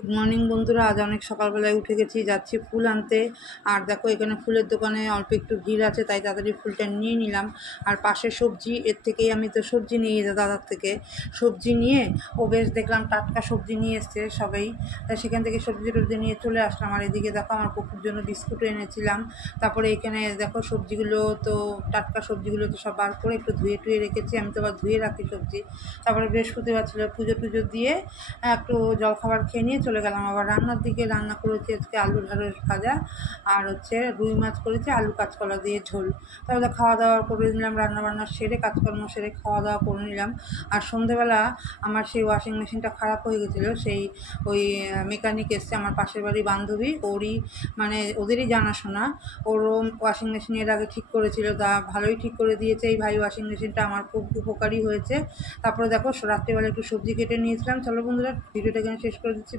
Good morning বন্ধুরা। আজ অনেক সকালবেলায় উঠে গেছি, যাচ্ছি ফুল আনতে। আর দেখো এখানে ফুলের দোকানে অল্প একটু ভিড় আছে, তাই তাড়াতাড়ি ফুলটা নিয়ে নিলাম। আর পাশে সবজি, এর থেকেই আমি তো সবজি নিয়ে দাদার থেকে সবজি নিয়ে, ও বেশ দেখলাম টাটকা সবজি নিয়ে এসছে সবাই, তাই সেখান থেকে সবজি টবজি নিয়ে চলে আসলাম। আর এদিকে দেখো আমার কুকুর জন্য বিস্কুটও এনেছিলাম। তারপরে এখানে দেখো সবজিগুলো তো, টাটকা সবজিগুলো তো সব বার করে একটু ধুয়ে টুয়ে রেখেছি, আমি তো আবার ধুয়ে রাখি সবজি। তারপরে বৃহস্পতিবার ছিল, পুজো টুজো দিয়ে একটু জলখাবার খেয়ে নিয়ে চলে গেলাম আবার রান্নার দিকে। রান্না করেছি আজকে আলু ঢ্যাঁড়স ভাজা, আর হচ্ছে রুই মাছ করেছি আলু কাঁচকলা দিয়ে ঝোল। তারপরে খাওয়া দাওয়া করে নিলাম, রান্নাবান্না সেরে কাজকর্ম সেরে খাওয়া দাওয়া করে নিলাম। আর সন্ধেবেলা আমার সেই ওয়াশিং মেশিনটা খারাপ হয়ে গেছিলো, সেই ওই মেকানিক এসছে, আমার পাশের বাড়ি বান্ধবী, ওরই মানে ওদেরই জানাশোনা। ওরও ওয়াশিং মেশিন এর আগে ঠিক করেছিল, তা ভালোই ঠিক করে দিয়েছে এই ভাই ওয়াশিং মেশিনটা, আমার খুব উপকারী হয়েছে। তারপরে দেখো রাত্রিবেলা একটু সবজি কেটে নিয়েছিলাম। চলো বন্ধুরা, ভিডিওটা এখানে শেষ করে দিচ্ছি।